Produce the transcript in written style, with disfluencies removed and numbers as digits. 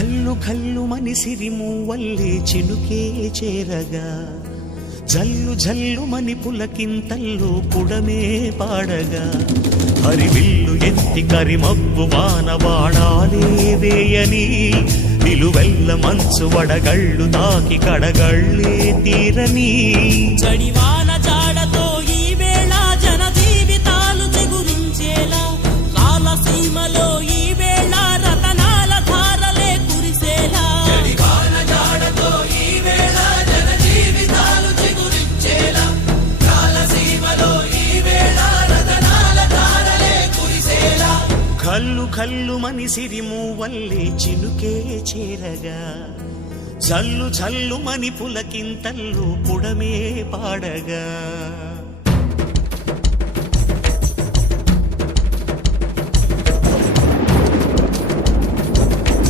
కల్లు కల్లు మని సిరిమూవల్లే చినుకే చేరగా జల్లు జల్లు మని పులకింతల్లో పుడమే పాడగా హరివిల్లు ఎత్తి కరిమబ్బు వానవాడాలే వేయని నిలువెల్ల మంచు వడగళ్ళు తాకి కడగళ్ళే తీరని చడివాన జాడతో ఈ వేళ జన జీవితాలు చిగురించేలా రాలసీమలో ఈ వేళ రతనాల ధారలే కురిసేలా చడివాన జాడతో ఈ వేళ జన జీవితాలు చిగురించేలా రాలసీమలో ఈ వేళ రతనాల ధారలే కురిసేలా కల్లు కల్లు మని సిరిమూవల్లే చినుకే చేరగా జల్లు జల్లు మని పులకింతల్లు పుడమే పాడగా